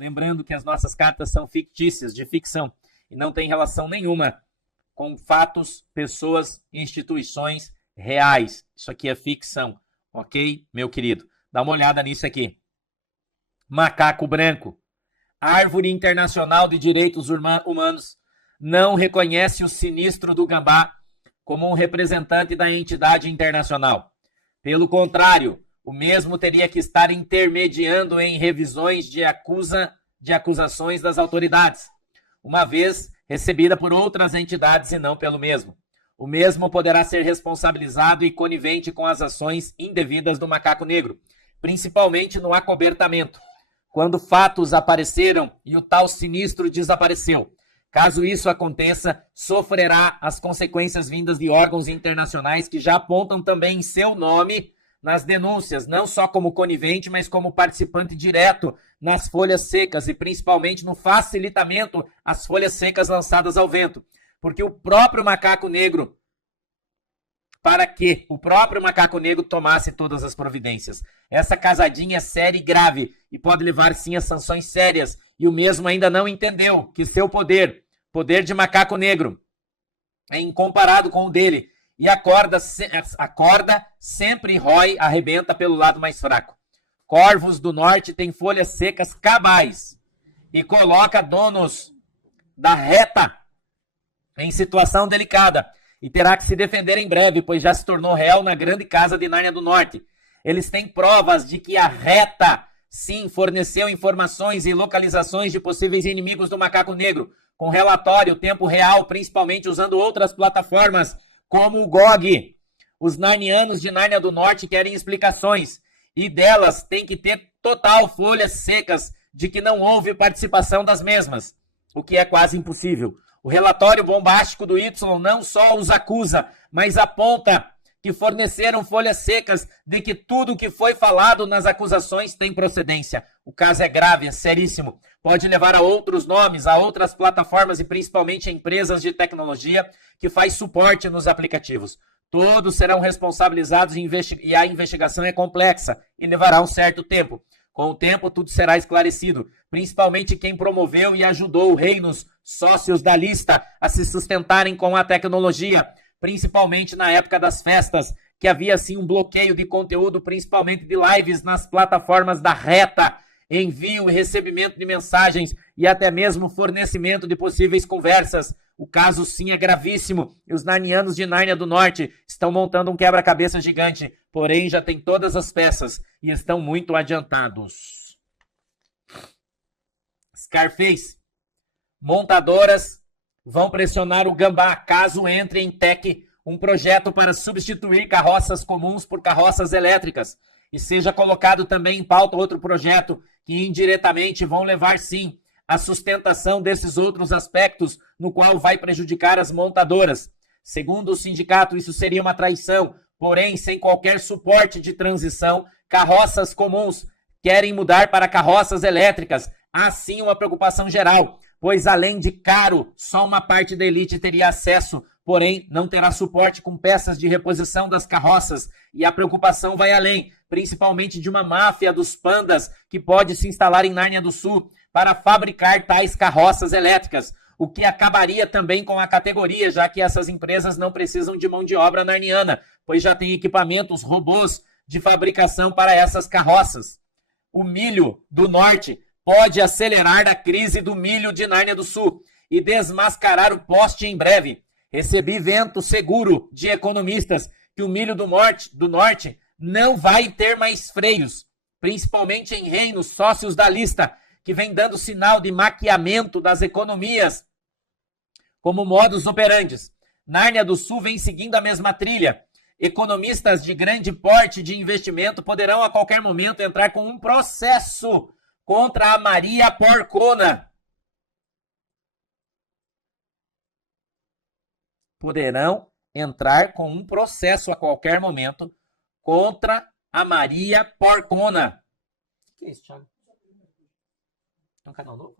Lembrando que as nossas cartas são fictícias, de ficção, e não tem relação nenhuma com fatos, pessoas, instituições reais. Isso aqui é ficção, ok, meu querido? Dá uma olhada nisso aqui. Macaco branco. Árvore Internacional de Direitos Humanos não reconhece o sinistro do gambá como um representante da entidade internacional. Pelo contrário, o mesmo teria que estar intermediando em revisões de acusações das autoridades, uma vez recebida por outras entidades e não pelo mesmo. O mesmo poderá ser responsabilizado e conivente com as ações indevidas do macaco negro, principalmente no acobertamento, quando fatos apareceram e o tal sinistro desapareceu. Caso isso aconteça, sofrerá as consequências vindas de órgãos internacionais que já apontam também em seu nome nas denúncias, não só como conivente, mas como participante direto nas folhas secas e principalmente no facilitamento às folhas secas lançadas ao vento. Porque o próprio macaco negro, para que o próprio macaco negro tomasse todas as providências. Essa casadinha é séria e grave e pode levar sim a sanções sérias. E o mesmo ainda não entendeu que seu poder de macaco negro, é incomparado com o dele. E a corda sempre rói, arrebenta pelo lado mais fraco. Corvos do Norte têm folhas secas cabais e coloca donos da reta em situação delicada e terá que se defender em breve, pois já se tornou réu na grande casa de Nárnia do Norte. Eles têm provas de que a reta, sim, forneceu informações e localizações de possíveis inimigos do macaco negro, com relatório, tempo real, principalmente usando outras plataformas, como o GOG. Os narnianos de Nárnia do Norte querem explicações, e delas tem que ter total folhas secas de que não houve participação das mesmas, o que é quase impossível. O relatório bombástico do Y não só os acusa, mas aponta que forneceram folhas secas de que tudo que foi falado nas acusações tem procedência. O caso é grave, é seríssimo. Pode levar a outros nomes, a outras plataformas e principalmente a empresas de tecnologia que faz suporte nos aplicativos. Todos serão responsabilizados e a investigação é complexa e levará um certo tempo. Com o tempo, tudo será esclarecido, principalmente quem promoveu e ajudou reinos sócios da lista a se sustentarem com a tecnologia, principalmente na época das festas, que havia sim um bloqueio de conteúdo, principalmente de lives nas plataformas da reta, envio e recebimento de mensagens e até mesmo fornecimento de possíveis conversas. O caso sim é gravíssimo e os narnianos de Nárnia do Norte estão montando um quebra-cabeça gigante, porém já tem todas as peças e estão muito adiantados. Scarface. Montadoras vão pressionar o gambá caso entre em TEC um projeto para substituir carroças comuns por carroças elétricas e seja colocado também em pauta outro projeto que indiretamente vão levar sim a sustentação desses outros aspectos, no qual vai prejudicar as montadoras. Segundo o sindicato, isso seria uma traição, porém, sem qualquer suporte de transição, carroças comuns querem mudar para carroças elétricas. Há sim uma preocupação geral, pois além de caro, só uma parte da elite teria acesso, porém não terá suporte com peças de reposição das carroças. E a preocupação vai além, principalmente de uma máfia dos pandas que pode se instalar em Nárnia do Sul para fabricar tais carroças elétricas, o que acabaria também com a categoria, já que essas empresas não precisam de mão de obra narniana, pois já tem equipamentos, robôs de fabricação para essas carroças. O milho do norte pode acelerar a crise do milho de Nárnia do Sul e desmascarar o poste em breve. Recebi vento seguro de economistas que o milho do norte não vai ter mais freios, principalmente em reinos sócios da lista, que vem dando sinal de maquiamento das economias como modus operandi. Nárnia do Sul vem seguindo a mesma trilha. Economistas de grande porte de investimento poderão a qualquer momento entrar com um processo contra a Maria Porcona. Poderão entrar com um processo a qualquer momento contra a Maria Porcona. O que é isso, Thiago? É um canal novo?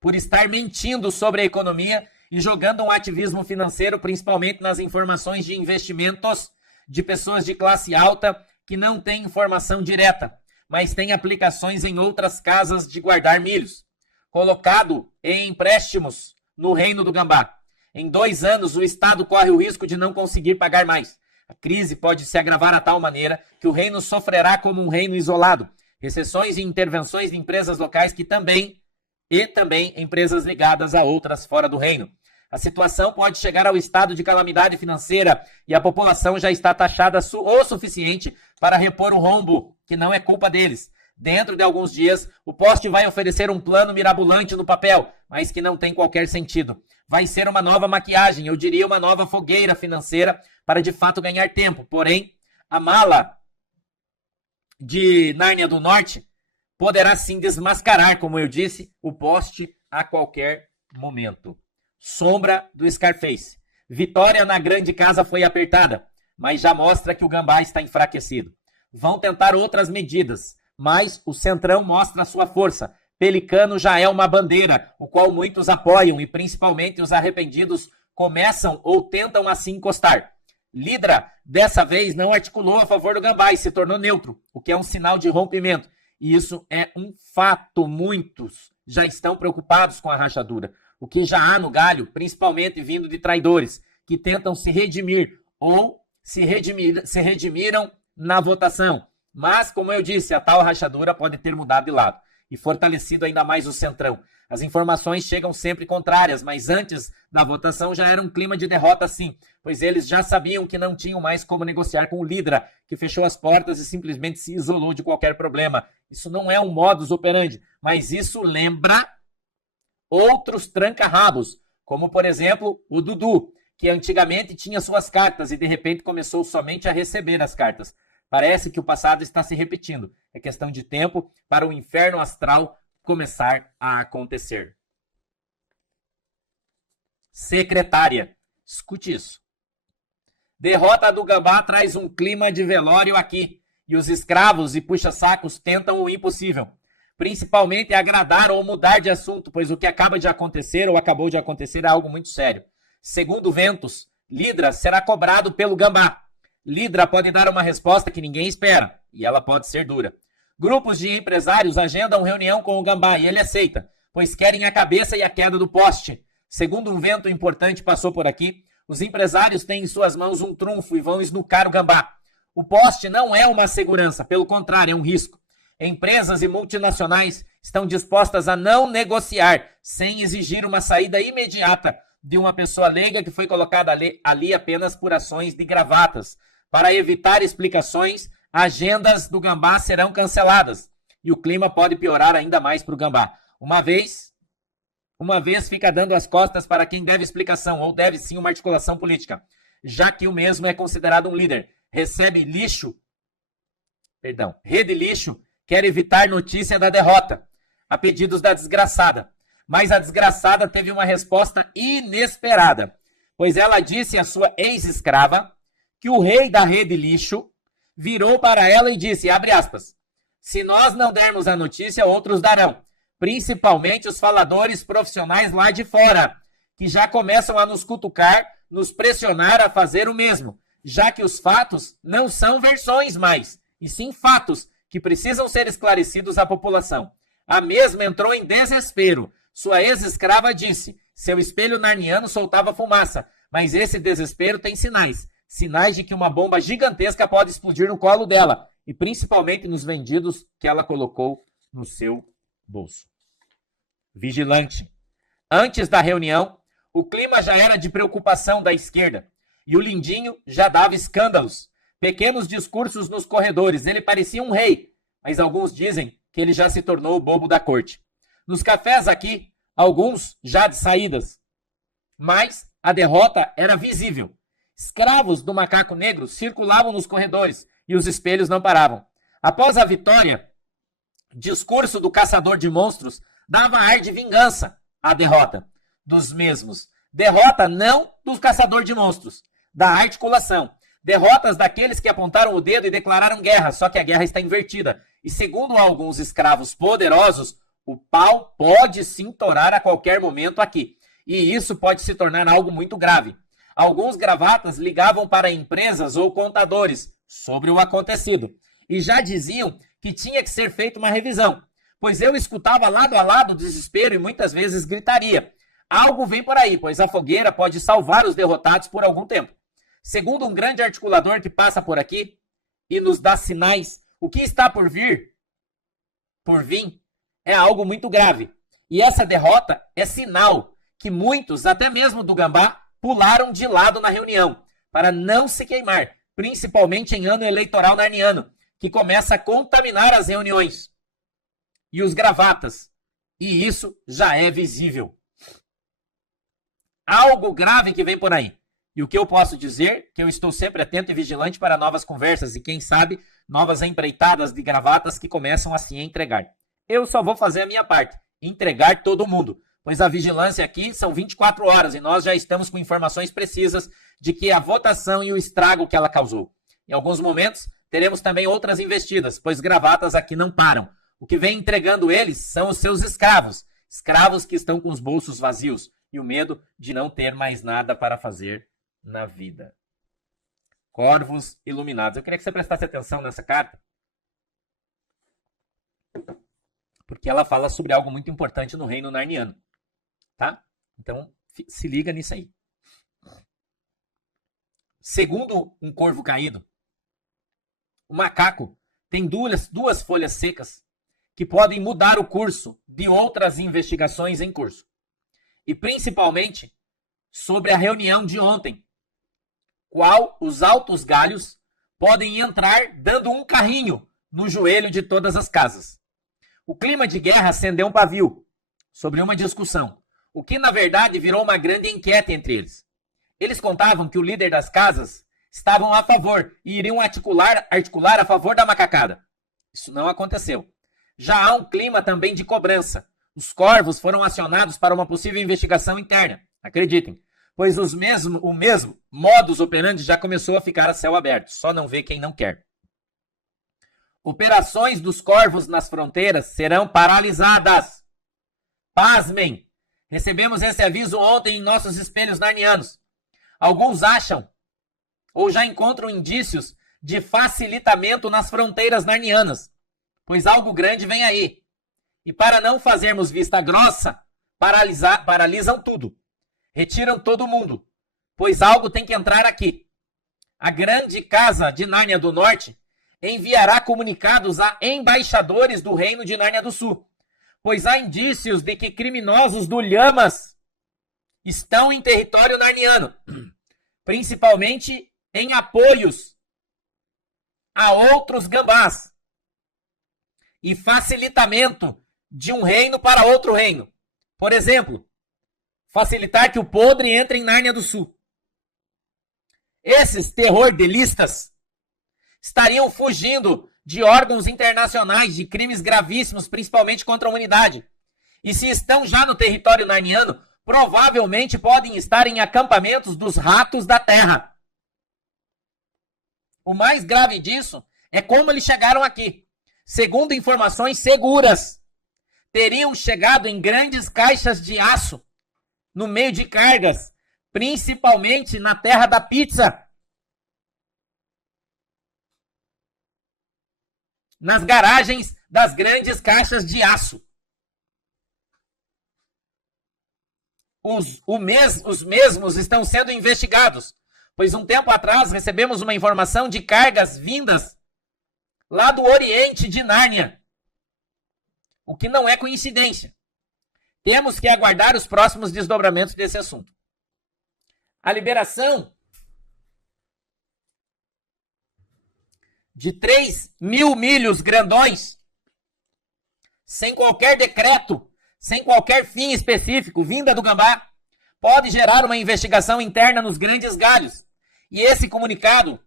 Por estar mentindo sobre a economia e jogando um ativismo financeiro, principalmente nas informações de investimentos de pessoas de classe alta que não têm informação direta. mas tem aplicações em outras casas de guardar milhos. Colocado em empréstimos no reino do gambá. Em 2 anos, o Estado corre o risco de não conseguir pagar mais. A crise pode se agravar a tal maneira que o reino sofrerá como um reino isolado. Recessões e intervenções de empresas locais também empresas ligadas a outras fora do reino. A situação pode chegar ao estado de calamidade financeira e a população já está taxada o suficiente para repor o rombo, que não é culpa deles. Dentro de alguns dias, o poste vai oferecer um plano mirabolante no papel, mas que não tem qualquer sentido. Vai ser uma nova maquiagem, eu diria uma nova fogueira financeira para de fato ganhar tempo. Porém, a mala de Nárnia do Norte poderá sim desmascarar, como eu disse, o poste a qualquer momento. Sombra do Scarface. Vitória na grande casa foi apertada, mas já mostra que o gambá está enfraquecido. Vão tentar outras medidas, mas o Centrão mostra a sua força. Pelicano já é uma bandeira, o qual muitos apoiam e principalmente os arrependidos começam ou tentam a se encostar. Lidra, dessa vez, não articulou a favor do gambá e se tornou neutro, o que é um sinal de rompimento. E isso é um fato. Muitos já estão preocupados com a rachadura. O que já há no galho, principalmente vindo de traidores, que tentam se redimir ou se redimiram na votação. Mas, como eu disse, a tal rachadura pode ter mudado de lado e fortalecido ainda mais o Centrão. As informações chegam sempre contrárias, mas antes da votação já era um clima de derrota sim, pois eles já sabiam que não tinham mais como negociar com o Lidra, que fechou as portas e simplesmente se isolou de qualquer problema. Isso não é um modus operandi, mas isso lembra outros tranca-rabos, como por exemplo o Dudu, que antigamente tinha suas cartas e de repente começou somente a receber as cartas. Parece que o passado está se repetindo. É questão de tempo para o inferno astral começar a acontecer. Secretária. Escute isso. Derrota do gambá traz um clima de velório aqui. E os escravos e puxa-sacos tentam o impossível. Principalmente agradar ou mudar de assunto, pois o que acaba de acontecer ou acabou de acontecer é algo muito sério. Segundo Ventos, Lidra será cobrado pelo gambá. Lidra pode dar uma resposta que ninguém espera, e ela pode ser dura. Grupos de empresários agendam reunião com o gambá e ele aceita, pois querem a cabeça e a queda do poste. Segundo um vento importante passou por aqui, os empresários têm em suas mãos um trunfo e vão esnucar o gambá. O poste não é uma segurança, pelo contrário, é um risco. Empresas e multinacionais estão dispostas a não negociar sem exigir uma saída imediata de uma pessoa leiga que foi colocada ali apenas por ações de gravatas. Para evitar explicações, agendas do gambá serão canceladas e o clima pode piorar ainda mais para o gambá. Uma vez fica dando as costas para quem deve explicação ou deve sim uma articulação política, já que o mesmo é considerado um líder. Rede Lixo quer evitar notícia da derrota, a pedidos da desgraçada. Mas a desgraçada teve uma resposta inesperada, pois ela disse à sua ex-escrava que o rei da Rede Lixo virou para ela e disse, abre aspas, se nós não dermos a notícia, outros darão, principalmente os faladores profissionais lá de fora, que já começam a nos cutucar, nos pressionar a fazer o mesmo, já que os fatos não são versões mais, e sim fatos que precisam ser esclarecidos à população. A mesma entrou em desespero. Sua ex-escrava disse, seu espelho narniano soltava fumaça, mas esse desespero tem sinais de que uma bomba gigantesca pode explodir no colo dela, e principalmente nos vendidos que ela colocou no seu bolso. Vigilante. Antes da reunião, o clima já era de preocupação da esquerda, e o Lindinho já dava escândalos. Pequenos discursos nos corredores, ele parecia um rei, mas alguns dizem que ele já se tornou o bobo da corte. Nos cafés aqui, alguns já de saídas, mas a derrota era visível. Escravos do macaco negro circulavam nos corredores e os espelhos não paravam. Após a vitória, discurso do caçador de monstros dava ar de vingança à derrota dos mesmos. Derrota não do caçador de monstros, da articulação. Derrotas daqueles que apontaram o dedo e declararam guerra, só que a guerra está invertida. E segundo alguns escravos poderosos, o pau pode sim torar a qualquer momento aqui. E isso pode se tornar algo muito grave. Alguns gravatas ligavam para empresas ou contadores sobre o acontecido. E já diziam que tinha que ser feita uma revisão, pois eu escutava lado a lado desespero e muitas vezes gritaria. Algo vem por aí, pois a fogueira pode salvar os derrotados por algum tempo. Segundo um grande articulador que passa por aqui e nos dá sinais, o que está por vir, é algo muito grave. E essa derrota é sinal que muitos, até mesmo do Gambá, pularam de lado na reunião, para não se queimar, principalmente em ano eleitoral narniano, que começa a contaminar as reuniões e os gravatas. E isso já é visível. Algo grave que vem por aí. E o que eu posso dizer, que eu estou sempre atento e vigilante para novas conversas e, quem sabe, novas empreitadas de gravatas que começam a se entregar. Eu só vou fazer a minha parte, entregar todo mundo, pois a vigilância aqui são 24 horas e nós já estamos com informações precisas de que a votação e o estrago que ela causou. Em alguns momentos, teremos também outras investidas, pois gravatas aqui não param. O que vem entregando eles são os seus escravos, escravos que estão com os bolsos vazios e o medo de não ter mais nada para fazer na vida. Corvos iluminados. Eu queria que você prestasse atenção nessa carta, porque ela fala sobre algo muito importante no reino narniano, tá? Então, se liga nisso aí. Segundo um corvo caído, o macaco tem duas folhas secas que podem mudar o curso de outras investigações em curso. E principalmente sobre a reunião de ontem, qual os altos galhos podem entrar dando um carrinho no joelho de todas as casas. O clima de guerra acendeu um pavio sobre uma discussão, o que na verdade virou uma grande enquete entre eles. Eles contavam que o líder das casas estavam a favor e iriam articular a favor da macacada. Isso não aconteceu. Já há um clima também de cobrança. Os corvos foram acionados para uma possível investigação interna. Acreditem, pois o mesmo modus operandi já começou a ficar a céu aberto. Só não vê quem não quer. Operações dos corvos nas fronteiras serão paralisadas. Pasmem! Recebemos esse aviso ontem em nossos espelhos narnianos. Alguns acham ou já encontram indícios de facilitamento nas fronteiras narnianas, pois algo grande vem aí. E para não fazermos vista grossa, paralisam tudo. Retiram todo mundo, pois algo tem que entrar aqui. A grande casa de Nárnia do Norte enviará comunicados a embaixadores do reino de Nárnia do Sul, pois há indícios de que criminosos do Lhamas estão em território narniano, principalmente em apoios a outros gambás e facilitamento de um reino para outro reino. Por exemplo, facilitar que o podre entre em Nárnia do Sul. Esses terrordelistas estariam fugindo de órgãos internacionais de crimes gravíssimos, principalmente contra a humanidade. E se estão já no território narniano, provavelmente podem estar em acampamentos dos ratos da terra. O mais grave disso é como eles chegaram aqui. Segundo informações seguras, teriam chegado em grandes caixas de aço, no meio de cargas, principalmente na terra da pizza. Nas garagens das grandes caixas de aço. Os mesmos estão sendo investigados, pois um tempo atrás recebemos uma informação de cargas vindas lá do Oriente de Nárnia, o que não é coincidência. Temos que aguardar os próximos desdobramentos desse assunto. A liberação de 3.000 milhos grandões, sem qualquer decreto, sem qualquer fim específico, vinda do Gambá, pode gerar uma investigação interna nos grandes galhos. E esse comunicado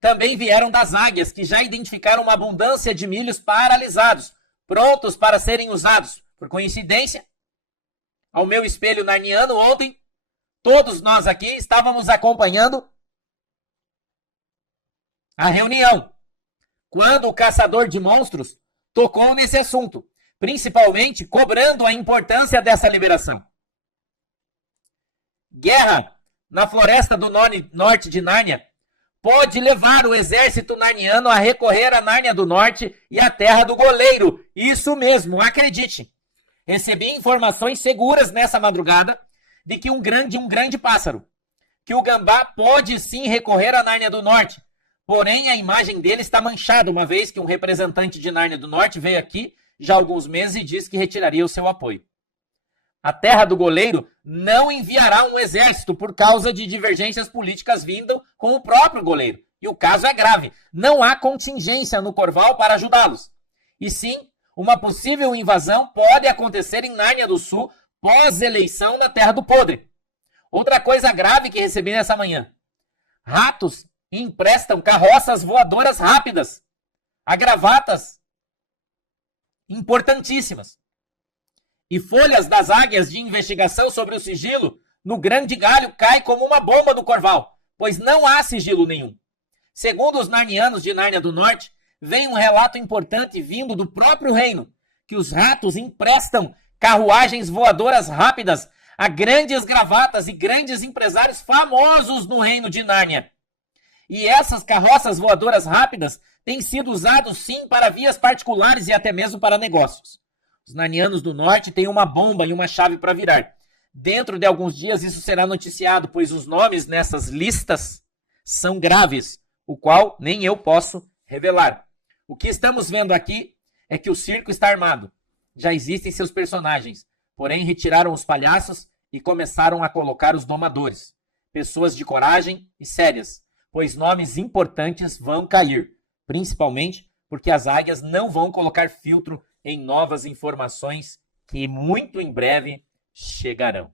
também vieram das águias, que já identificaram uma abundância de milhos paralisados, prontos para serem usados. Por coincidência, ao meu espelho narniano ontem, todos nós aqui estávamos acompanhando a reunião, quando o caçador de monstros tocou nesse assunto, principalmente cobrando a importância dessa liberação. Guerra na floresta do norte de Nárnia pode levar o exército narniano a recorrer a Nárnia do Norte e à Terra do Goleiro. Isso mesmo, acredite. Recebi informações seguras nessa madrugada de que um grande pássaro, que o gambá pode sim recorrer a Nárnia do Norte. Porém, a imagem dele está manchada, uma vez que um representante de Nárnia do Norte veio aqui já há alguns meses e disse que retiraria o seu apoio. A Terra do Goleiro não enviará um exército por causa de divergências políticas vindo com o próprio goleiro. E o caso é grave. Não há contingência no Corval para ajudá-los. E sim, uma possível invasão pode acontecer em Nárnia do Sul pós-eleição na Terra do Podre. Outra coisa grave que recebi nessa manhã. Ratos emprestam carroças voadoras rápidas a gravatas importantíssimas. E folhas das águias de investigação sobre o sigilo no grande galho cai como uma bomba no Corval, pois não há sigilo nenhum. Segundo os narnianos de Nárnia do Norte, vem um relato importante vindo do próprio reino, que os ratos emprestam carruagens voadoras rápidas a grandes gravatas e grandes empresários famosos no reino de Nárnia. E essas carroças voadoras rápidas têm sido usadas sim para vias particulares e até mesmo para negócios. Os narnianos do Norte têm uma bomba e uma chave para virar. Dentro de alguns dias isso será noticiado, pois os nomes nessas listas são graves, o qual nem eu posso revelar. O que estamos vendo aqui é que o circo está armado. Já existem seus personagens, porém retiraram os palhaços e começaram a colocar os domadores. Pessoas de coragem e sérias, pois nomes importantes vão cair, principalmente porque as águias não vão colocar filtro em novas informações que muito em breve chegarão.